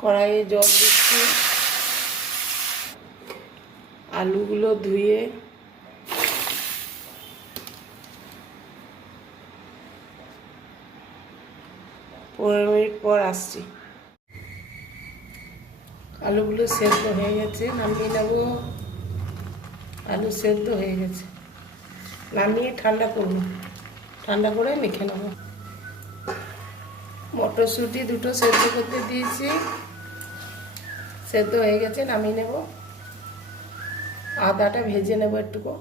কড়াইয়ে জল দিচ্ছি। আলুগুলো ধুয়ে পনেরো মিনিট পর আসছি। আলুগুলো সেদ্ধ হয়ে গেছে, নামিয়ে নেব। আলু সেদ্ধ হয়ে গেছে। নামিয়ে ঠান্ডা করব। ঠান্ডা করে মেখে নেব। মটরশুঁটি দুটো সেদ্ধ করতে দিয়েছি। সেদ্ধ হয়ে গেছে, নামিয়ে নেব। আদাটা ভেজে নেব একটুকু।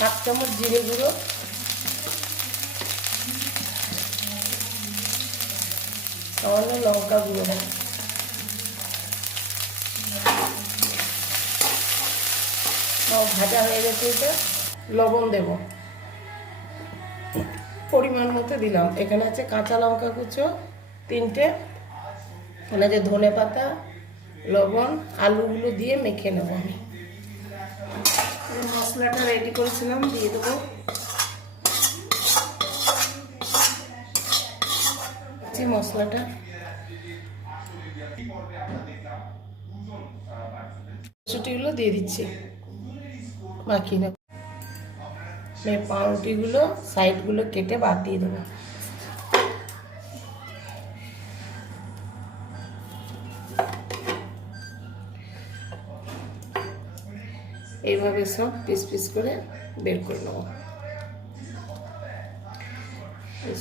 হাফ চামচ জিরে গুঁড়ো। সামান্য লঙ্কা গুঁড়ো। ভাজা হয়ে গেছে এটা। লবণ দেব। পরিমাণ মতো দিলাম। এখানে আছে কাঁচা লঙ্কা কুচো তিনটে। এখানে আছে ধনে পাতা লবণ আলুগুলো দিয়ে মেখে নেব আমি। মশলাটা রেডি করেছিলাম দিয়ে দেবো। মশলাটা। ছুটিগুলো দিয়ে দিচ্ছি। মাখিয়ে নেব এই পাউরুটিগুলো সাইডগুলো কেটে বাদ দিয়ে দেবো। এইভাবে সব পিস পিস করে বের করে নেব।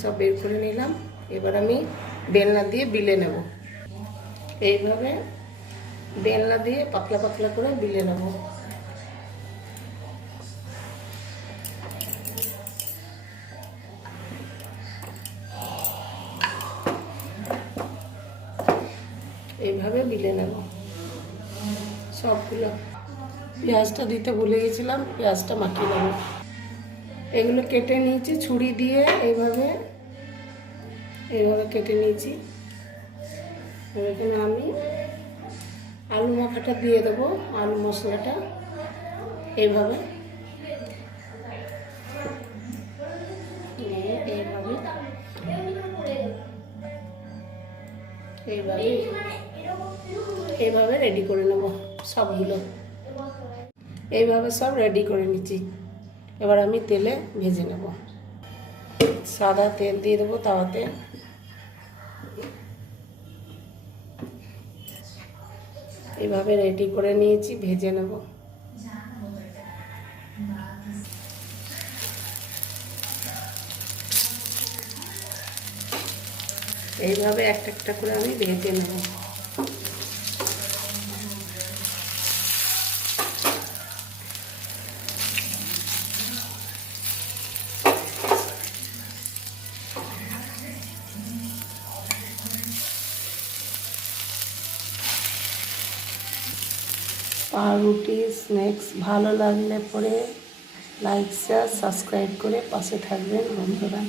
সব বের করে নিলাম। এবার আমি বেলনা দিয়ে বিলে নেব। এইভাবে বেলনা দিয়ে পাতলা পাতলা করে বিলে নেব। এইভাবে বিলে নেব। সবগুলো। পেঁয়াজটা দিতে ভুলে গেছিলাম, পেঁয়াজটা মাখিয়ে নেব। এগুলো কেটে নিয়েছি, ছুরি দিয়ে এইভাবে এইভাবে কেটে নিয়েছি। এখানে আমি আলু মাখাটা দিয়ে দেবো, আলু মশলাটা এইভাবে। এইভাবে এইভাবে এইভাবে রেডি করে নেব সবগুলো। এইভাবে সব রেডি করে নিচ্ছি। এবার আমি তেলে ভেজে নেব। সাদা তেল দিয়ে দেবো তাওয়াতে। এইভাবে রেডি করে নিয়েছি, ভেজে নেব। এইভাবে একটা একটা করে আমি ভেজে নেব। পাউরুটি স্ন্যাক্স ভালো লাগলে পরে লাইক শেয়ার সাবস্ক্রাইব করে পাশে থাকবেন বন্ধুরা।